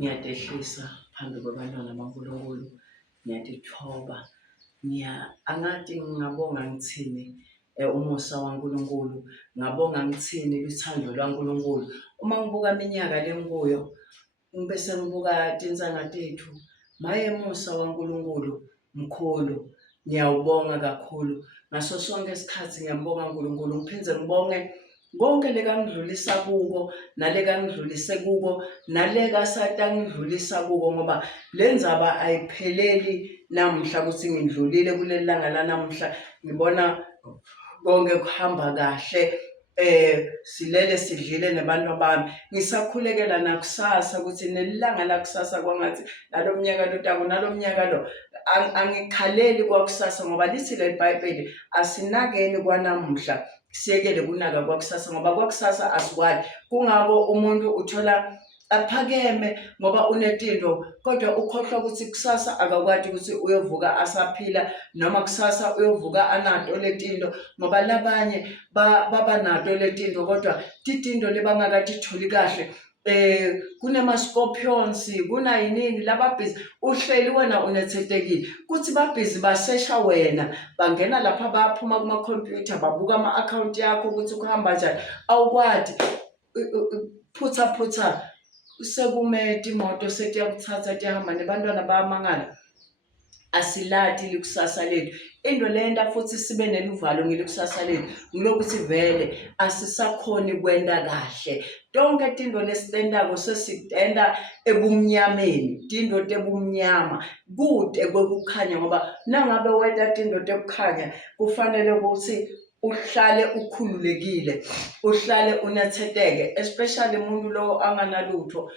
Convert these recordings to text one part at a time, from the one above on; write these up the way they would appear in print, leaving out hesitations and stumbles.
Ngiyadehlisa phambi kwabantwana baNkulunkulu, ngiyadithoba, angathi ngingabonga ngithini umusa waNkulunkulu, ngabonga ngithini uthando lwaNkulunkulu. Uma ngibuka iminyaka le ngikuyo, ngibese ngibuka tinsanga tethu, maye musa waNkulunkulu mkhulu, ngiyawubonga kakhulu. Ngaso sonke isikhathi ngiyambonga uNkulunkulu, ngiphinde ngibonge konke lekangidlulisa kuko, nalekangidlulise kuko, nalekasata ngidlulisa kuko, ngoba le ndzaba ayipheleli namuhla ukuthi ngidlulile kuleli langa lanamuhla, ngibona konke kuhamba kahle. Silele sidlile nabantu bami, ngisakhulekela nakusasa ukuthi nelanga lakusasa kwangathi nalo mnyaka lo tako, nalo mnyaka lo angikhaleli kwakusasa, ngoba lithi leli Bhayibheli asinakeni kwanamuhla siyekele kunaka kwakusasa, ngoba kwakusasa asikwazi. Kungako umuntu uthola aphakeme ngoba unetinto, kodwa ukhohlwa ukuthi kusasa akakwati ukuthi uyovuka asaphila, noma kusasa uyovuka anato letinto, ngoba labanye baba nato letinto kodwa titinto lebangakatitholi kahle. Kunama-scorpions, kunayinini lababhizi, uhleli wena unethekile kuthi babhizi basesha wena, bangena lapha bayaphuma kumakhompyutha babuka ama-akhawunti yakho ukuthi kuhamba njani, awukwati phutha sekumeta imoto setiyakuthatha tiyahamba nebantwana bayamangala. Asilathi likusasa lethu, into lenta futhi sibe neluvalo ngelikusasa lethu ngilokuthi vele asisakhoni kwenda kahle. Tonke tinto lesitendako sesitenda ebumnyameni, tinto tebumnyama kude kwekukhanya, ngoba nangabe weta tinto tebukhanya kufanele ukuthi uhlale ukhululekile, uhlale unetheteke, especially umuntu lo anganalutho,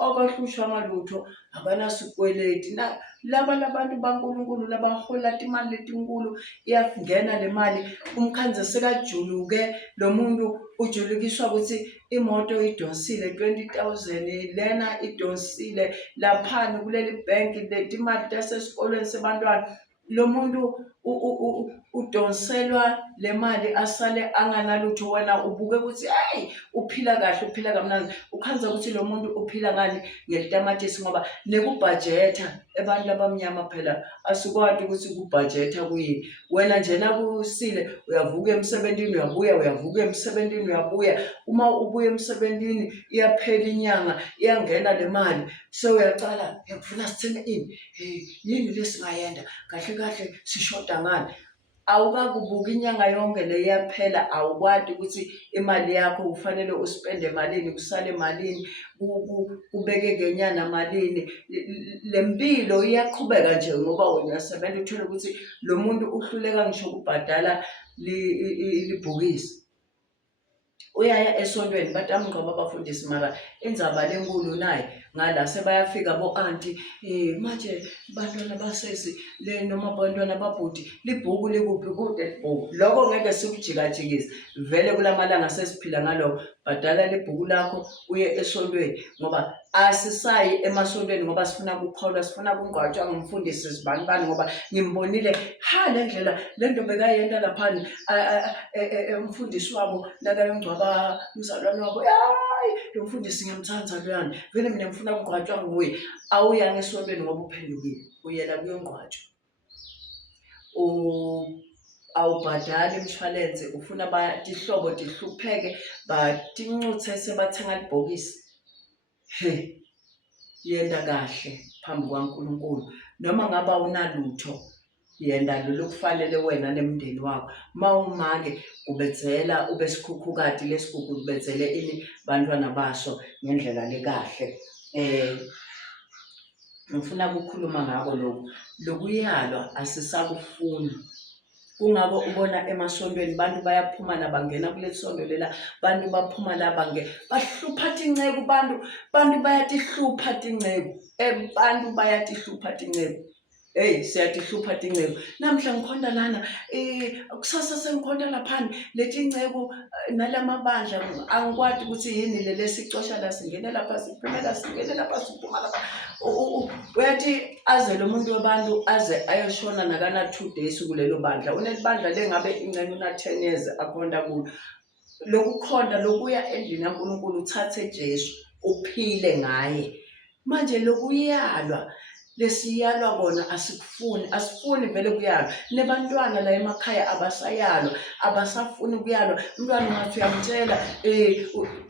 akahlushwa ngalutho, akanasikweleti. Laba labantu baNkulunkulu labahola timali letinkulu, iyangena le mali, umkhandlo sekajuluke, lo muntu ujulukiswa ukuthi imoto idonsile 20,000, lena idonsile laphana kuleli bhenki letimali tasesikolweni sebantwana. Lo muntu udonselwa le mali asale anganalutho, wena ubuke ukuthi hayi uphila kahle, uphila kamnandi, ukhanza ukuthi lo muntu uphila ngani ngelitamatisi, ngoba nekubhajetha abantu abamnyama phela asikwati ukuthi kubhajetha kuyini. Wena njena kusile uyavuka emsebentini uyabuya, uyavuka emsebentini uyabuya, uma ubuya emsebentini iyaphela inyanga, iyangena le mali, sewuyacala ngifuna sithenge ini, yini lesingayenda, kahle kahle sishoda ngani. Awukakubuki inyanga yonke le iyaphela, awukwati ukuthi imali yakho kufanele uspende malini, kusale malini, kubeke kenyana malini. Le mpilo iyaqhubeka nje ngoba wena uyasebenza, uthole ukuthi lo muntu uhluleka ngisho ukubhadala libhokisi. Uyaya esontweni batamgcoba abafundisi, mara indzaba lenkulu naye ngala sebayafika bo-anti, manje bantwana basesi le noma bantwana babhuti libhuku likuphi kude libhuku. Lokho ngeke sikujikajikise, vele kulamalanga sesiphila ngaloko. Bhadala libhuku lakho uye esontweni, ngoba asisayi emasontweni ngoba sifuna kukholwa, sifuna kungcwatshwa ngumfundisi sibani bani, ngoba ngimbonile le ndlela le nto bekayenda laphani, umfundisi wabo lakayongcwaba umzalwane wabo, hayi lo mfundisi ngiyamthanda loyana, vele mina ngifuna kungcwatshwa nguye. Awuyanga esontweni ngoba uphendukile, uyela kuyongcwatshwa. Awubhadali imshwalense, ufuna tihlobo tihlupheke, batincuthe sebathenga libhokisi. Yenda kahle phambi kwaNkulunkulu, noma ngaba unalutho, yenda lolu kufanele wena nemndeni wakho. Mawumake kubedzela ube sikhukhukati lesigugu, kubedzele ini bantwana baso ngendlela lekahle. Ngifuna ukukhuluma ngako lokuyalwa asisakufuni. Kungako ubona emasontweni bantu bayaphuma nabangena kuleli sonto lela, bantu baphuma bahlupha tinceku, bantu bayatihlupha tinceku, bantu bayatihlupha tinceku. Hey, siyatihlupha tinceku. Namhla ngikhonda lana, kusasa sengikhonda laphani, letinceku nalamabandla angikwati ukuthi yini le lesicosha la, singene lapha siphumela, singene lapha siphuma lapha. Uyathi aze lo muntu wabantu aze ayoshona nakana 2 days kulelo bandla, unelibandla lengabe ingcene una 10 years akhonda kulo. Lokukhonda lokuya endlini kaNkulunkulu, uthathe Jesu uphile ngaye. Manje lokuyalwa lesiyalwa kona asifuni vele kuyalwa. Nebantwana la emakhaya abasayalwa, abasafuni kuyalwa. Umntwana ungathi uyamtshela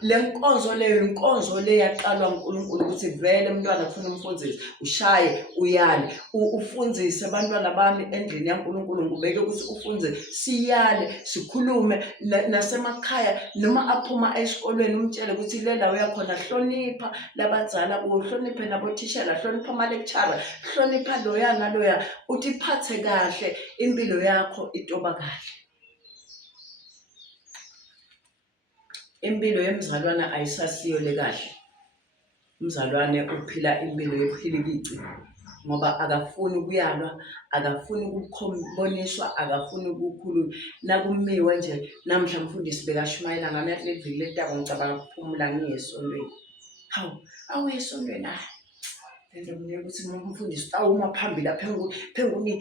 le nkonzo leyo inkonzo le yaqalwa uNkulunkulu ukuthi vele umntwana kufuna umfundisi, ushaye, uyale, ufundzise abantwana bami endlini yaNkulunkulu, ngibeke ukuthi ufunze, siyale, sikhulume nasemakhaya noma aphuma esikolweni umtshele ukuthi le la uyakhona, hlonipha labadzala kuwe, hloniphe nabothishela, hlonipha ama-lecturer, hlonipha loya naloya, uthi phathe kahle impilo yakho itoba kahle. Impilo yemzalwana ayisasiyo le kahle. Umzalwane uphila impilo yobuhilikici ngoba akafuni ukuyalwa, akafuni ukuboniswa, akafuni ukukhulunywa. Nakumiwe nje, namhla mfundisi bekashumayela ngami yathi leli viki letako ngicabanga ukuphumula ngiye esontweni. Hawu, awuye esontweni lento mina ukuthi umfundisi uma phambili phenguni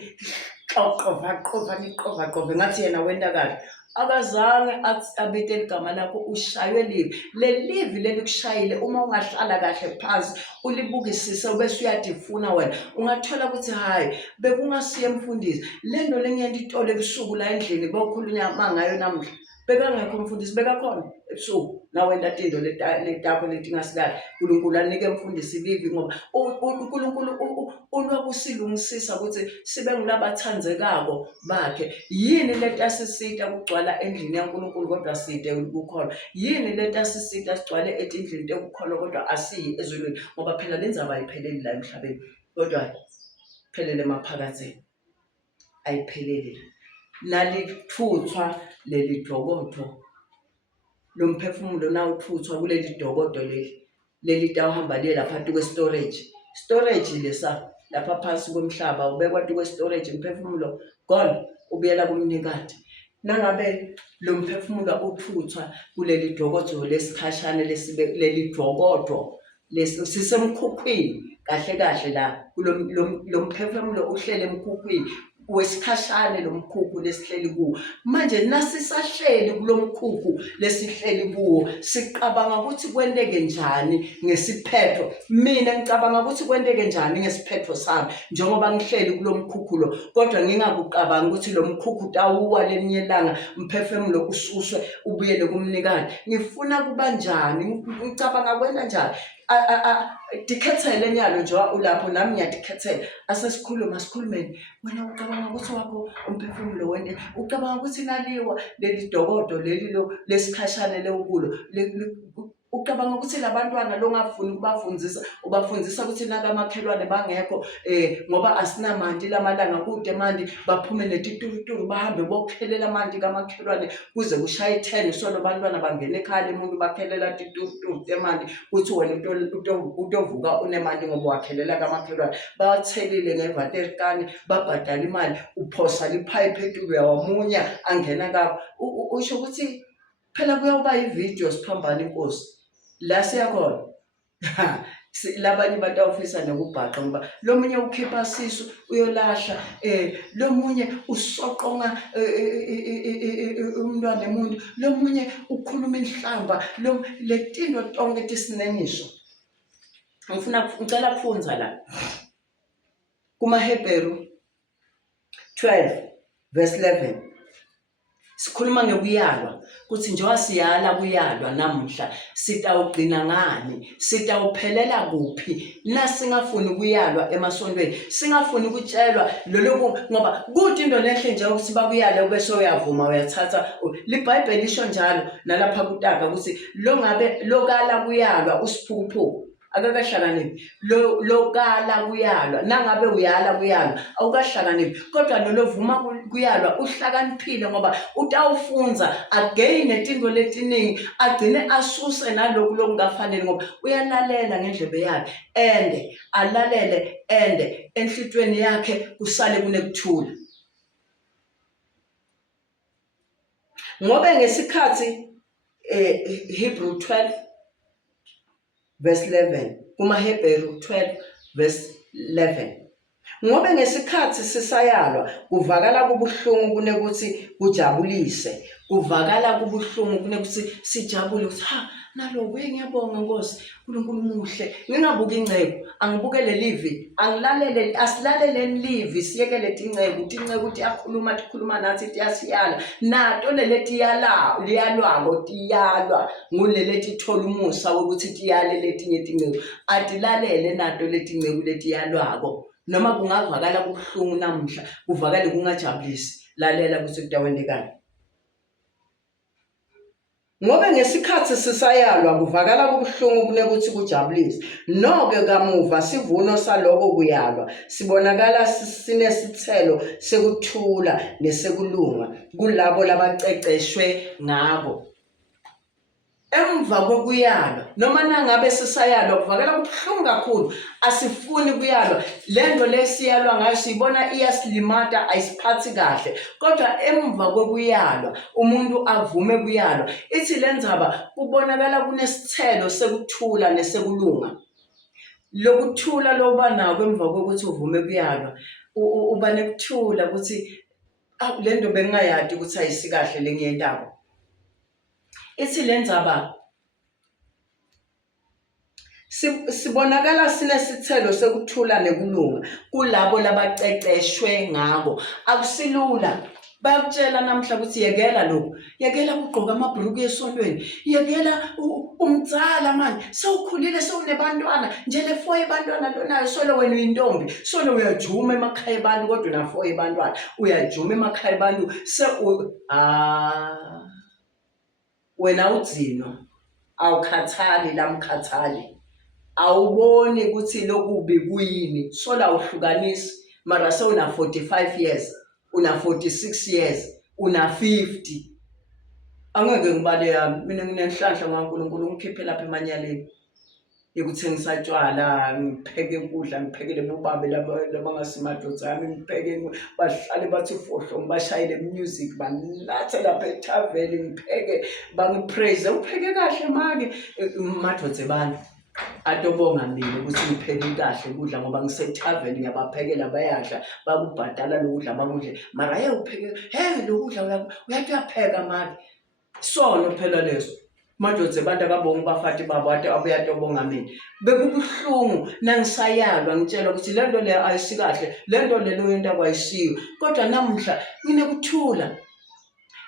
niqova ngathi yena wenda kahle. Akazange abite igama lakho, ushaywe livi. Livi leli kushayile uma ungahlala kahle phansi ulibukisise ubese uyadifuna wena, ungathola ukuthi hayi bekungasiye mfundisi, lento lengiyantitole ebusuku la endlini bokhulunywa mangayo namuhla. Bekangekho umfundisi, bekakhona ebusuku nawenda tinto letako letingasikali. uNkulunkulu anike mfundisi ilivi ngoba uNkulunkulu ulwakusilungisisa ukuthi sibe ngulabathandzekako bakhe. Yini letasisita kugcwala endlini yaNkulunkulu kodwa side ukukholwa? Yini letasisita sigcwale etindlini tekukholwa kodwa asiyi ezulwini? Ngoba phela lenzaba ayipheleli la emhlabeni, kodwa phelele emaphakatheni, ayipheleli. Nalithuthwa leli dokodo lomphefumulo, nawuthuthwa kuleli dokodo leli tawuhamba liye lapha storage lesa lapha phansi komhlaba, ubekwa storage umphefumulo gone, ubuyela kumnikati. Nangabe lo mphefumulo uthuthwa kuleli dokodo lesikhashana leli dokodo sisemkhukhwini kahle la, lo mphefumulo uhlele emkhukhwini wesikhashane, lo mkhukhu lesihleli kuwo. Manje nasisahleli kulo mkhukhu lesihleli kuwo, siqabanga ukuthi kwenteke njani ngesiphetho. Mina ngicabanga ukuthi kwenteke njani ngesiphetho sami njengoba ngihleli kulo mkhukhu lo, kodwa ngingakuqabanga ukuthi lo mkhukhu utawuwa lelinye ilanga, umphefumulo ususwe ubuyele kumnikati. Ngifuna kuba njani? Ngicabanga kwenta njani? Dikhethele nyalo nje ulapho, nami ngiyadikhethela. Asikhulumeni. Wena ucabanga ukuthi wakho umphefumulo wende, ucabanga ukuthi naliwa leli dokodo leli lesikhashane lewukulo, ucabanga ukuthi labantwana longafuni ukubafundisa, ubafundisa ukuthi nakamakhelwane bangekho ngoba asinamanti lamalanga kude manje, baphume netituru bahambe bokhelela amanti kamakhelwane kuze kushaye 10 solo bantwana bangena ekhaya umuntu bakhelela tituru temanti, kuthi wena utovuka unemanti ngoba wakhelela kamakhelwane. Bawathelile ngevaterikani, babhadala imali, uphosa lipipe etulo yawamunya angena kapho. Usho ukuthi phela kuyawuba ivideo siphambana inkosi la siyakhona. Labanye batawufisa nokubhaqa ngoba lo munye ukhipha sisu uyolahla, lo munye usoqonga umntwana emuntu, lo munye ukhuluma inhlamba, letinto tonke tisinenisho. Ngicela kufunza la kumaHebheru 12:11 sikhuluma ngokuyalwa, kuthi njengoba siyala kuyalwa namuhla, sitawugcina ngani, sitawuphelela kuphi nasingafuni kuyalwa emasontweni, singafuni ukutshelwa loloku. Ngoba kuthi into lehle nje ukuthi bakuyale ubese uyavuma uyathatha. LiBhayibheli lisho njalo nalapha kutaka ukuthi lo ngabe lokala kuyalwa usiphupho akakahlakaniphi. Lokala kuyalwa, nangabe uyala kuyalwa awukahlakaniphi, kodwa lolovuma kuyalwa uhlakaniphile ngoba utawufunza again netinto letiningi, agcine asuse naloku lokungafanele ngoba uyalalela ngendlebe yakhe and alalele and enhlitweni yakhe kusale kunekuthula. Ngoba ngesikhathi Hebrew 12:11 kumaHebheru 12:11, ngoba ngesikhathi sisayalwa kuvakala kubuhlungu kunekuthi kujabulise, kuvakala kubuhlungu kunokuthi sijabule ukuthi naloku ngiyabonga Nkosi uNkulunkulu muhle ngingabuki ingcebo angibuke lelivi angilalele asilaleleni livi siyekele ingcebo ukuthi yakhuluma tikhuluma nathi tiyasiyala nato lelethi liyalwako tiyalwa ngulelethi thola umusa ukuthi tiyale letinye ingcebo atilalele nato leti ingcebo leti yalwako noma kungavakala kubuhlungu namhla kuvakale kungajabulisi lalela ukuthi kutawendekani ngoba ngesikhathi sisayalwa kuvakala kubuhlungu kunekuthi kujabulise noke kamuva sivuno saloko kuyalwa sibonakala sinesithelo sekuthula nesekulunga kulabo labaceceshwe ngabo emva kokuyalwa noma nangabe sisayalwa kuvakala kubuhlungu kakhulu asifuni kuyalwa lento lesiyalwa ngayo siyibona iyasilimata ayisiphathi kahle kodwa emva kokuyalwa umuntu avume kuyalwa ithi lenzaba kubonakala kunesithelo sekuthula nesekulunga lokuthula loba nako emva kokuthi uvume kuyalwa uba nekuthula ukuthi lento bengingayadi ukuthi ayisikahle lengiyendaba ithi lenzaba sibonakala sinesithelo sekuthula nekulunga kulabo labaceceshwe ngako akusilula bayakutshela namhla ukuthi yekela lokhu yekela ukugqoka amabhruku esontweni yekela umdzala manje sewukhulile sewunebantwana nje le4 abantwana lonayo solo wena uyintombi solo uyajuma emakhaya abantu kodwa na4 abantwana uyajuma emakhaya abantu wena udzinwa awukhathali lamkhathali awuboni ukuthi lokubi kuyini sola uhlukanisi mara sewuna 45 years una 46 years una 50 angeke ngibale yami mina nginenhlanhla ngaNkulunkulu ngikhiphe lapha emanyaleni ekuthengisa tshwala ngipheke ukudla ngiphekele bobaba labangasimadodza yami ngipheke bahlale bathi fohlo ngibashayele music banathe lapha ethaveni ngipheke bangipraise upheke kahle make madodze bami atobonga mina ukuthi ngipheke kahle ukudla ngoba ngisethaveni ngiyabaphekela bayadla bakubhadala lokudla bakudle mara upheke lokudla uyathi uyapheka make sono phela leso madodze bantu akabonga bafati babo abuyatobonga mina bekubuhlungu nangisayalwa ngitshela ukuthi lento le ayisikahle lento le loyenta kwayisiyo kodwa namhla nginekuthula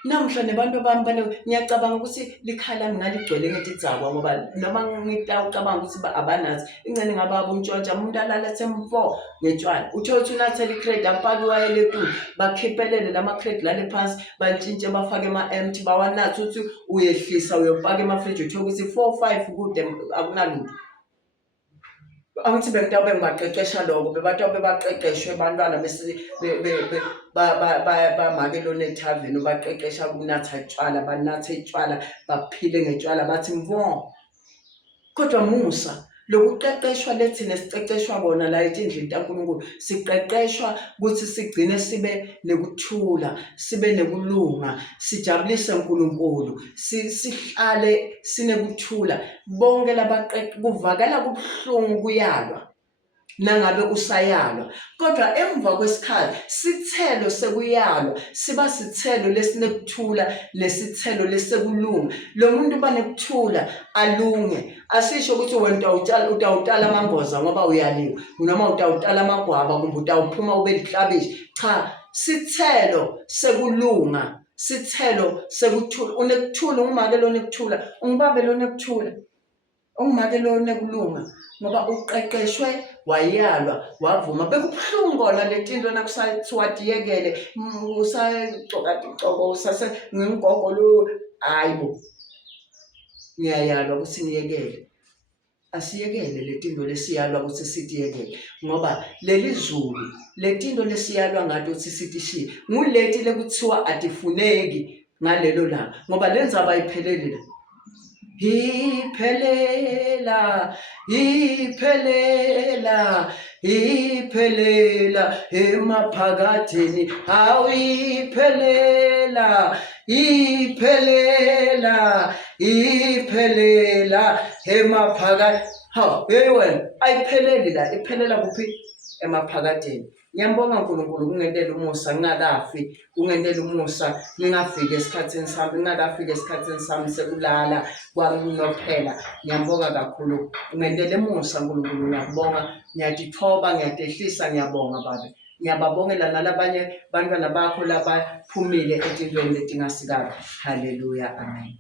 namhla nebantu bami ngiyacabanga ukuthi likhala ngaligcwele ngetidzakwa ngoba noma ngicabanga ukuthi abanazi ingcene ngababa untshontsha umuntu alala ethi4 ngetshwala uthothi unathela icrate apaki wayeletu bakhiphelele lama crate lale phansi bantshintshe bafake empty bawanathi uthi uyehlisa uyopaka emafridge uthola ukuthi 4-5 kude akunalutho angithi bekutabe ngibaqeqesha lokho bebatabe baqeqeshwe abantwana bese bamakelo nethaveni baqeqesha kunatha tshwala banathe tshwala baphile ngetshwala bathi mvo kodwa musa lokuqeqeshwa lethi nesiceceshwa bona la etindlini kaNkulunkulu siqeqeshwa ukuthi sigcine sibe nekuthula sibe nekulunga sijabulise uNkulunkulu sihlale sinekuthula bonke kuvakala kubuhlungu kuyalwa nangabe usayalwa kodwa emva kwesikhathi sithelo sekuyalwa siba sithelo lesinekuthula lesithelo lesekulunga lo muntu banekuthula alunge asisho ukuthi wena utawutala amangoza ngoba uyaliwa noma utawutala amagwaba kumbe utawuphuma ube liklabishi cha sithelo sekulunga sithelo sekuthula unekuthula ungumake lo nekuthula ungibabe lo nekuthula ungumake lo nekulunga ngoba uqeqeshwe wayalwa wavuma bekubuhlungu kona letinto nakusathiwa tiyekele usagcoka ticoko usase ngingogo lo hayibo ngiyayalwa ukuthi niyekele asiyekele letinto lesiyalwa ukuthi sitiyekele ngoba leli zulu letinto lesiyalwa ngathi ukuthi sitishiye nguleti lekuthiwa atifuneki ngalelo langa ngoba lenza bayiphelele la iphelela emaphakathini iphelela emaphakathini wena ayipheleli la iphelela kuphi emaphakathini Ngiyambonga uNkulunkulu kungentela umusa ngingakafi, kungentela umusa ngingafiki esikhathini sami, ngingakafiki esikhathini sami sekulala kwami kunophela. Ngiyambonga kakhulu, ungentele umusa uNkulunkulu, ngiyakubonga, ngiyadithoba, ngiyadehlisa, ngiyabonga Baba. Ngiyababongela nalabanye bantwana bakho labaphumile ezintweni letingasikabi. Haleluya, amen.